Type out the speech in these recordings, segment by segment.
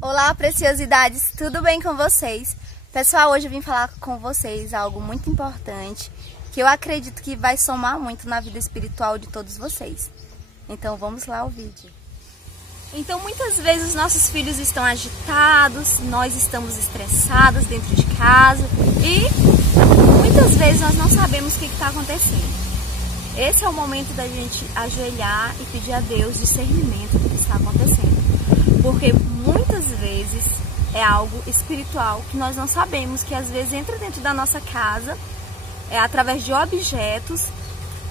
Olá, preciosidades, tudo bem com vocês? Pessoal, hoje eu vim falar com vocês algo muito importante que eu acredito que vai somar muito na vida espiritual de todos vocês. Então vamos lá ao vídeo. Então muitas vezes os nossos filhos estão agitados, nós estamos estressados dentro de casa e muitas vezes nós não sabemos o que está acontecendo. Esse é o momento da gente ajoelhar e pedir a Deus discernimento do que está acontecendo. Porque muitas vezes é algo espiritual que nós não sabemos, que às vezes entra dentro da nossa casa, através de objetos,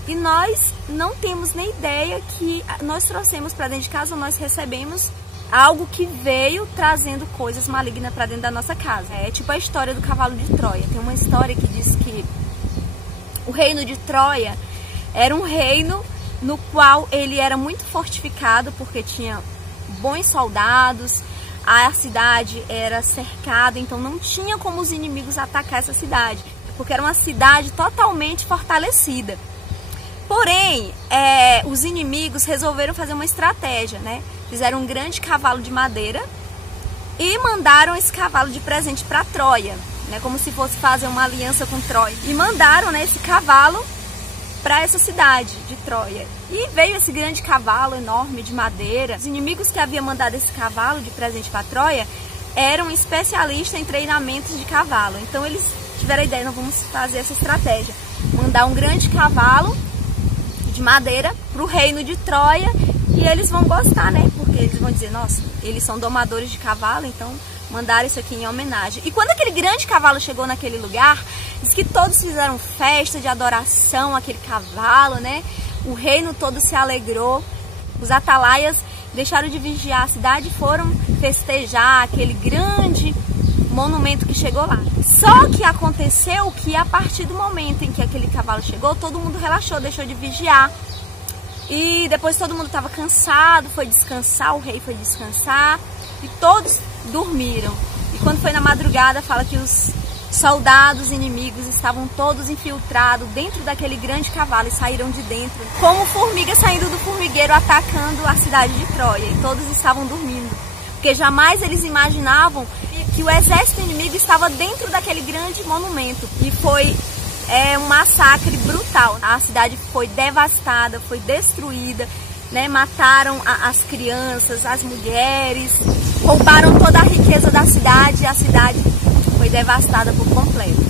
e nós não temos nem ideia que nós trouxemos para dentro de casa, nós recebemos algo que veio trazendo coisas malignas para dentro da nossa casa. É tipo a história do cavalo de Troia. Tem uma história que diz que o reino de Troia era um reino no qual ele era muito fortificado, porque tinha bons soldados, a cidade era cercada, então não tinha como os inimigos atacar essa cidade, porque era uma cidade totalmente fortalecida. Porém, os inimigos resolveram fazer uma estratégia, né? Fizeram um grande cavalo de madeira e mandaram esse cavalo de presente para Troia, né? Como se fosse fazer uma aliança com Troia. E mandaram, né, esse cavalo para essa cidade de Troia. E veio esse grande cavalo enorme de madeira. Os inimigos que haviam mandado esse cavalo de presente para Troia eram especialistas em treinamentos de cavalo. Então eles tiveram a ideia, nós vamos fazer essa estratégia. Mandar um grande cavalo de madeira para o reino de Troia e eles vão gostar, né? Porque eles vão dizer, nossa, eles são domadores de cavalo, então mandaram isso aqui em homenagem. E quando aquele grande cavalo chegou naquele lugar, diz que todos fizeram festa de adoração àquele cavalo, né? O reino todo se alegrou. Os atalaias deixaram de vigiar a cidade e foram festejar aquele grande monumento que chegou lá. Só que aconteceu que a partir do momento em que aquele cavalo chegou, todo mundo relaxou, deixou de vigiar. E depois todo mundo estava cansado, foi descansar, o rei foi descansar e todos dormiram. E quando foi na madrugada, fala que os soldados inimigos estavam todos infiltrados dentro daquele grande cavalo e saíram de dentro, como formigas saindo do formigueiro, atacando a cidade de Troia. E todos estavam dormindo, porque jamais eles imaginavam que o exército inimigo estava dentro daquele grande monumento. E foi um massacre brutal. A cidade foi devastada, foi destruída, né? Mataram as crianças, as mulheres, roubaram toda a riqueza da cidade e a cidade foi devastada por completo,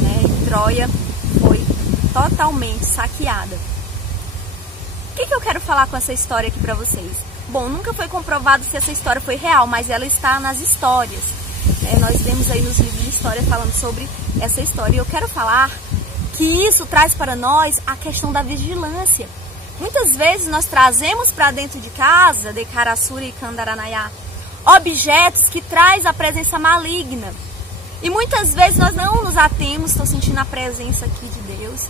né? E Troia foi totalmente saqueada. O que eu quero falar com essa história aqui para vocês? Bom, nunca foi comprovado se essa história foi real, mas ela está nas histórias. Nós temos aí nos livros de história falando sobre essa história. E eu quero falar que isso traz para nós a questão da vigilância. Muitas vezes nós trazemos para dentro de casa, de Karasura e Kandaranayá, objetos que traz a presença maligna. E muitas vezes nós não nos atemos, estou sentindo a presença aqui de Deus,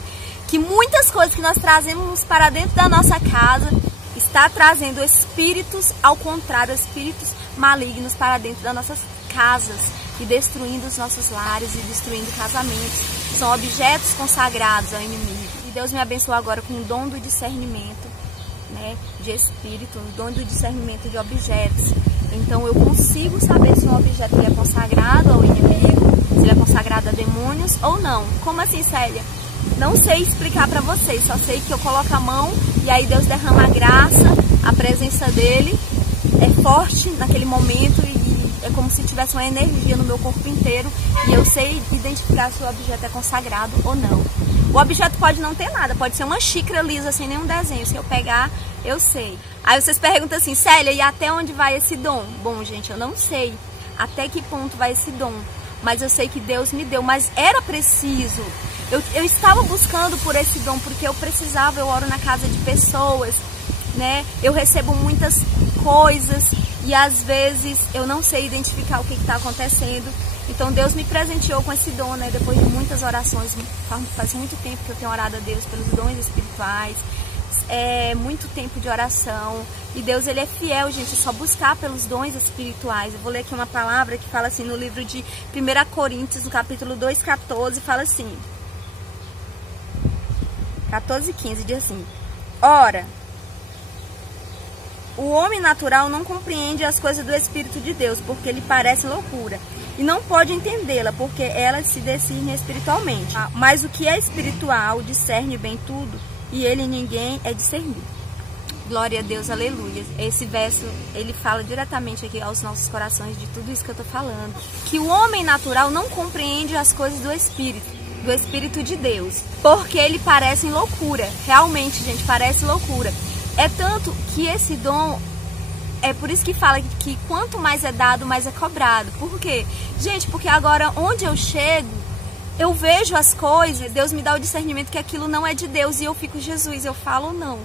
que muitas coisas que nós trazemos para dentro da nossa casa está trazendo espíritos, ao contrário, espíritos malignos para dentro das nossas casas e destruindo os nossos lares e destruindo casamentos. São objetos consagrados ao inimigo. E Deus me abençoou agora com o dom do discernimento, né, de espírito, o dom do discernimento de objetos. Então eu consigo saber se um objeto é consagrado ao inimigo, se ele é consagrado a demônios ou não. Como assim, Célia? Não sei explicar para vocês, só sei que eu coloco a mão e aí Deus derrama a graça, a presença dele é forte naquele momento e é como se tivesse uma energia no meu corpo inteiro e eu sei identificar se o objeto é consagrado ou não. O objeto pode não ter nada, pode ser uma xícara lisa sem nenhum desenho, se eu pegar, eu sei. Aí vocês perguntam assim, Célia, e até onde vai esse dom? Bom, gente, eu não sei até que ponto vai esse dom, mas eu sei que Deus me deu, mas era preciso. Eu estava buscando por esse dom porque eu precisava, eu oro na casa de pessoas, né? Eu recebo muitas coisas e às vezes eu não sei identificar o que está acontecendo. Então Deus me presenteou com esse dom, né? Depois de muitas orações, faz muito tempo que eu tenho orado a Deus pelos dons espirituais, muito tempo de oração. E Deus, ele é fiel, gente, é só buscar pelos dons espirituais. Eu vou ler aqui uma palavra que fala assim, no livro de 1 Coríntios, no capítulo 2:14, fala assim: 14:15 diz assim: ora, o homem natural não compreende as coisas do Espírito de Deus, porque lhe parece loucura, e não pode entendê-la, porque ela se discerne espiritualmente. Mas o que é espiritual discerne bem tudo, e ele ninguém é discernido. Glória a Deus, aleluia. Esse verso, ele fala diretamente aqui aos nossos corações de tudo isso que eu tô falando. Que o homem natural não compreende as coisas do Espírito de Deus, porque ele parece loucura. Realmente, gente, parece loucura. É tanto que esse dom, é por isso que fala que quanto mais é dado, mais é cobrado. Por quê? Gente, porque agora onde eu chego, eu vejo as coisas, Deus me dá o discernimento que aquilo não é de Deus, e eu fico, Jesus, eu falo não.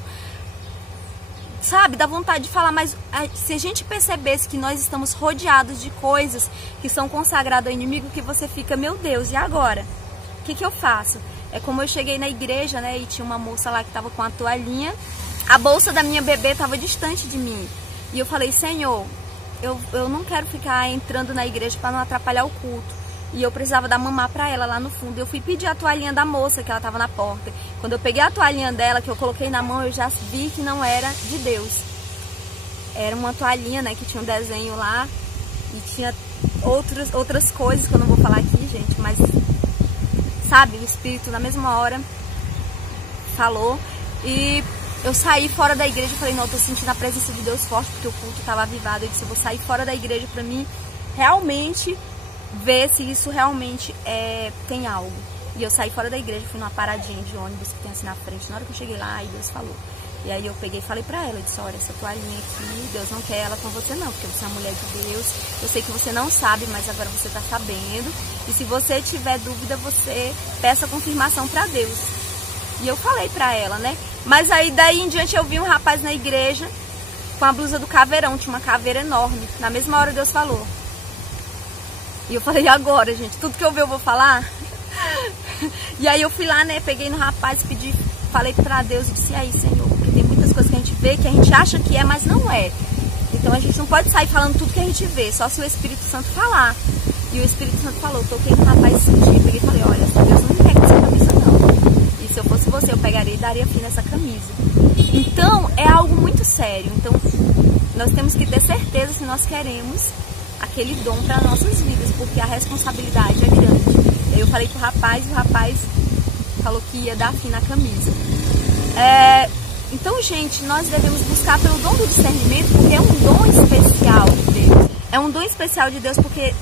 Sabe, dá vontade de falar, mas se a gente percebesse que nós estamos rodeados de coisas que são consagradas ao inimigo, que você fica, meu Deus, e agora? O que eu faço? É como eu cheguei na igreja, né, e tinha uma moça lá que estava com a toalhinha, a bolsa da minha bebê estava distante de mim. E eu falei, Senhor, eu não quero ficar entrando na igreja para não atrapalhar o culto. E eu precisava dar mamar pra ela lá no fundo. Eu fui pedir a toalhinha da moça, que ela tava na porta. Quando eu peguei a toalhinha dela, que eu coloquei na mão, eu já vi que não era de Deus. Era uma toalhinha, né, que tinha um desenho lá. E tinha outras coisas que eu não vou falar aqui, gente. Mas, sabe, o Espírito na mesma hora falou. E eu saí fora da igreja e falei, não, eu tô sentindo a presença de Deus forte, porque o culto tava avivado. Eu disse, eu vou sair fora da igreja pra mim realmente ver se isso realmente tem algo. E eu saí fora da igreja, fui numa paradinha de ônibus que tem assim na frente. Na hora que eu cheguei lá, aí Deus falou. E aí eu peguei e falei pra ela, eu disse, olha, essa toalhinha aqui, Deus não quer ela com você não, porque você é uma mulher de Deus. Eu sei que você não sabe, mas agora você tá sabendo. E se você tiver dúvida, você peça confirmação pra Deus. E eu falei pra ela, né? Mas aí daí em diante eu vi um rapaz na igreja com a blusa do caveirão, tinha uma caveira enorme. Na mesma hora Deus falou. E eu falei, e agora, gente? Tudo que eu ver eu vou falar? E aí eu fui lá, né? Peguei no rapaz, pedi, falei pra Deus e disse, e aí, Senhor? Porque tem muitas coisas que a gente vê, que a gente acha que é, mas não é. Então a gente não pode sair falando tudo que a gente vê, só se o Espírito Santo falar. E o Espírito Santo falou, toquei no rapaz esse dia, peguei e falei, olha, Deus não me pega essa camisa não. E se eu fosse você, eu pegaria e daria fim nessa camisa. Então, é algo muito sério. Então, nós temos que ter certeza se nós queremos aquele dom para nossas vidas, porque a responsabilidade é grande. Eu falei pro rapaz, e o rapaz falou que ia dar fim na camisa. Então, gente, nós devemos buscar pelo dom do discernimento, porque é um dom especial de Deus. É um dom especial de Deus, porque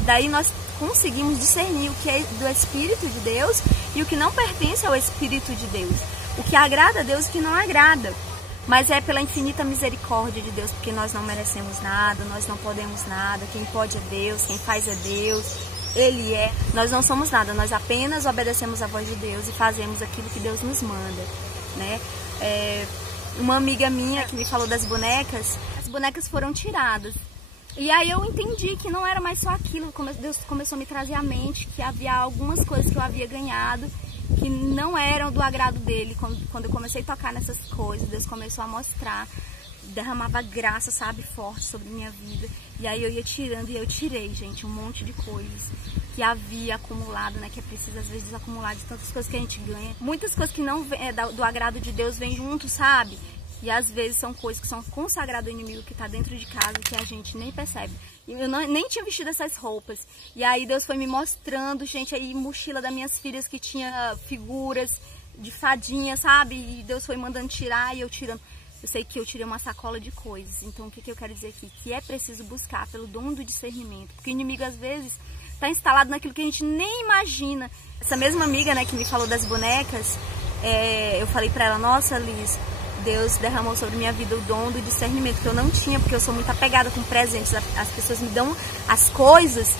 daí nós conseguimos discernir o que é do Espírito de Deus e o que não pertence ao Espírito de Deus. O que agrada a Deus e o que não agrada. Mas é pela infinita misericórdia de Deus, porque nós não merecemos nada, nós não podemos nada. Quem pode é Deus, quem faz é Deus, Ele é. Nós não somos nada, nós apenas obedecemos a voz de Deus e fazemos aquilo que Deus nos manda, né? Uma amiga minha que me falou das bonecas, as bonecas foram tiradas. E aí eu entendi que não era mais só aquilo, Deus começou a me trazer à mente que havia algumas coisas que eu havia ganhado que não eram do agrado dele. Quando eu comecei a tocar nessas coisas, Deus começou a mostrar, derramava graça, sabe, forte sobre minha vida. E aí eu ia tirando, e eu tirei, gente, um monte de coisas que havia acumulado, né, que é preciso às vezes desacumular de tantas coisas que a gente ganha. Muitas coisas que não é do agrado de Deus vêm junto, sabe? E às vezes são coisas que são consagradas ao inimigo que está dentro de casa, que a gente nem percebe. Eu nem tinha vestido essas roupas. E aí Deus foi me mostrando, gente, aí mochila das minhas filhas que tinha figuras de fadinha, sabe? E Deus foi mandando tirar e eu tirando. Eu sei que eu tirei uma sacola de coisas. Então o que eu quero dizer aqui? Que é preciso buscar pelo dom do discernimento. Porque o inimigo às vezes está instalado naquilo que a gente nem imagina. Essa mesma amiga, né, que me falou das bonecas, eu falei pra ela, nossa, Liz, Deus derramou sobre minha vida o dom do discernimento, que eu não tinha, porque eu sou muito apegada com presentes. As pessoas me dão as coisas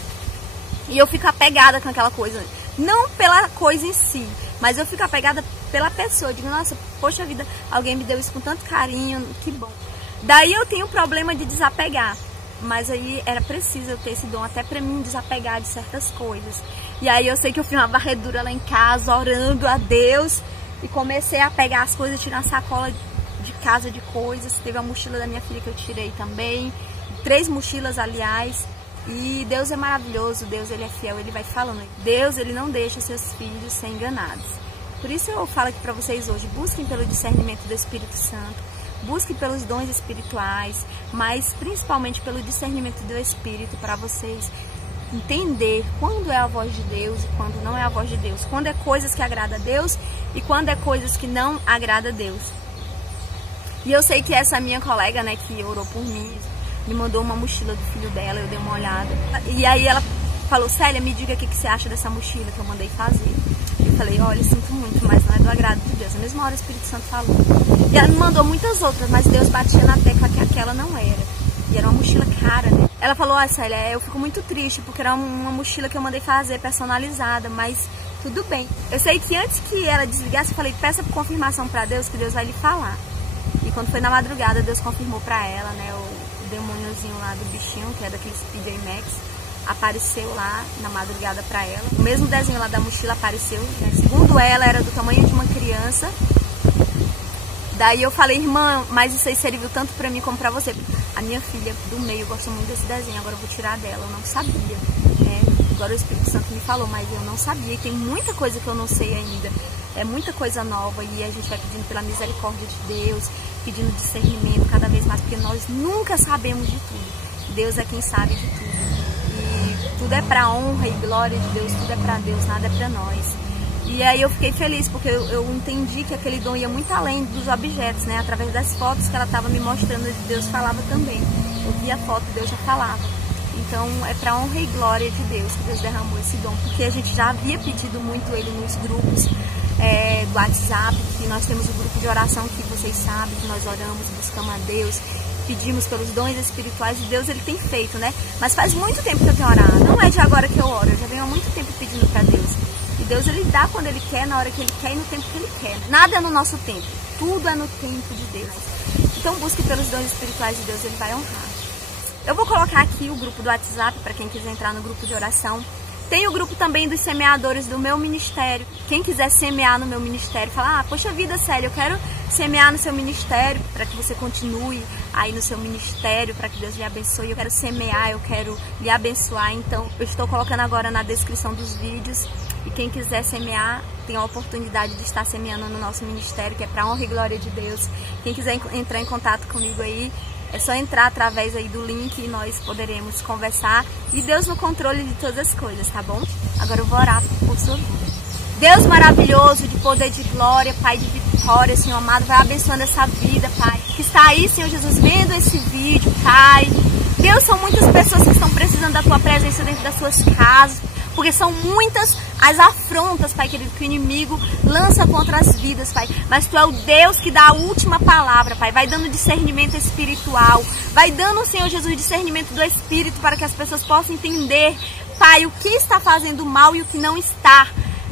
e eu fico apegada com aquela coisa. Não pela coisa em si, mas eu fico apegada pela pessoa. Eu digo, nossa, poxa vida, alguém me deu isso com tanto carinho, que bom. Daí eu tenho o problema de desapegar. Mas aí era preciso eu ter esse dom até pra mim desapegar de certas coisas. E aí eu sei que eu fiz uma varredura lá em casa, orando a Deus, e comecei a pegar as coisas, tirar a sacola de casa de coisas. Teve a mochila da minha filha que eu tirei também, 3 mochilas, aliás. E Deus é maravilhoso, Deus ele é fiel, ele vai falando. Deus ele não deixa seus filhos ser enganados. Por isso eu falo aqui para vocês hoje, busquem pelo discernimento do Espírito Santo, busquem pelos dons espirituais, mas principalmente pelo discernimento do Espírito, para vocês entender quando é a voz de Deus e quando não é a voz de Deus, quando é coisas que agradam a Deus e quando é coisas que não agradam a Deus. E eu sei que essa minha colega, né, que orou por mim, me mandou uma mochila do filho dela, eu dei uma olhada. E aí ela falou, Célia, me diga o que você acha dessa mochila que eu mandei fazer. Eu falei, olha, sinto muito, mas não é do agrado de Deus. Na mesma hora o Espírito Santo falou. E ela me mandou muitas outras, mas Deus batia na tecla que aquela não era. E era uma mochila cara, né? Ela falou, Célia, eu fico muito triste, porque era uma mochila que eu mandei fazer, personalizada, mas tudo bem. Eu sei que antes que ela desligasse, eu falei, peça confirmação pra Deus, que Deus vai lhe falar. E quando foi na madrugada, Deus confirmou pra ela, né, o demôniozinho lá do bichinho, que é daqueles PJ Max, apareceu lá na madrugada pra ela. O mesmo desenho lá da mochila apareceu, né? Segundo ela, era do tamanho de uma criança. Daí eu falei, irmã, mas isso aí serviu tanto pra mim como pra você. A minha filha do meio gosta muito desse desenho, agora eu vou tirar dela, eu não sabia, né? Agora o Espírito Santo me falou, mas eu não sabia. E tem muita coisa que eu não sei ainda. É muita coisa nova e a gente vai pedindo pela misericórdia de Deus, pedindo discernimento cada vez mais, porque nós nunca sabemos de tudo. Deus é quem sabe de tudo. E tudo é pra honra e glória de Deus, tudo é pra Deus, nada é pra nós. E aí eu fiquei feliz, porque eu entendi que aquele dom ia muito além dos objetos, né? Através das fotos que ela estava me mostrando, Deus falava também. Eu vi a foto, Deus já falava. Então é pra honra e glória de Deus que Deus derramou esse dom, porque a gente já havia pedido muito ele nos grupos do WhatsApp, que nós temos um grupo de oração que vocês sabem, que nós oramos, buscamos a Deus, pedimos pelos dons espirituais e Deus ele tem feito, né? Mas faz muito tempo que eu tenho orado, não é de agora que eu oro, eu já venho há muito tempo pedindo pra Deus. E Deus ele dá quando ele quer, na hora que ele quer e no tempo que ele quer. Nada é no nosso tempo, tudo é no tempo de Deus. Então busque pelos dons espirituais de Deus, ele vai honrar. Eu vou colocar aqui o grupo do WhatsApp para quem quiser entrar no grupo de oração. Tem o grupo também dos semeadores do meu ministério. Quem quiser semear no meu ministério, fala, poxa vida, Célia, eu quero semear no seu ministério, para que você continue aí no seu ministério, para que Deus lhe abençoe. Eu quero semear, eu quero lhe abençoar. Então, eu estou colocando agora na descrição dos vídeos. E quem quiser semear, tem a oportunidade de estar semeando no nosso ministério, que é para honra e glória de Deus. Quem quiser entrar em contato comigo aí, é só entrar através aí do link e nós poderemos conversar. E Deus no controle de todas as coisas, tá bom? Agora eu vou orar por sua vida. Deus maravilhoso, de poder, de glória, Pai de vitória, Senhor amado, vai abençoando essa vida, Pai. Que está aí, Senhor Jesus, vendo esse vídeo, Pai. Deus, são muitas pessoas que estão precisando da Tua presença dentro das suas casas. Porque são muitas as afrontas, Pai querido, que o inimigo lança contra as vidas, Pai. Mas Tu é o Deus que dá a última palavra, Pai. Vai dando discernimento espiritual. Vai dando, Senhor Jesus, discernimento do Espírito para que as pessoas possam entender, Pai, o que está fazendo mal e o que não está.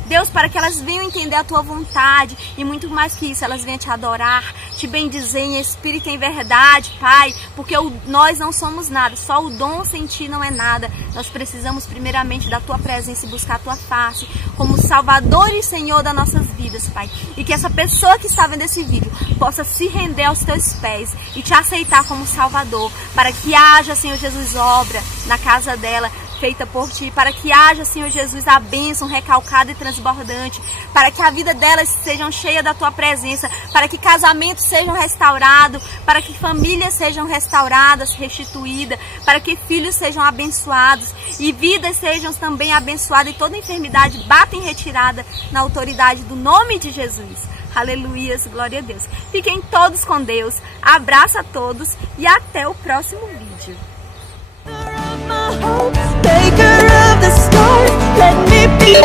Deus, para que elas venham entender a Tua vontade e muito mais que isso, elas venham Te adorar, Te bendizer em espírito e em verdade, Pai, porque nós não somos nada, só o dom sem Ti não é nada. Nós precisamos primeiramente da Tua presença e buscar a Tua face como Salvador e Senhor das nossas vidas, Pai. E que essa pessoa que está vendo esse vídeo possa se render aos Teus pés e Te aceitar como Salvador, para que haja, Senhor Jesus, obra na casa dela, feita por Ti, para que haja, Senhor Jesus, a bênção recalcada e transbordante, para que a vida delas seja cheia da Tua presença, para que casamentos sejam restaurados, para que famílias sejam restauradas, restituídas, para que filhos sejam abençoados e vidas sejam também abençoadas e toda enfermidade bata em retirada na autoridade do nome de Jesus. Aleluias, glória a Deus. Fiquem todos com Deus, abraço a todos e até o próximo vídeo. Maker of the stars, let me be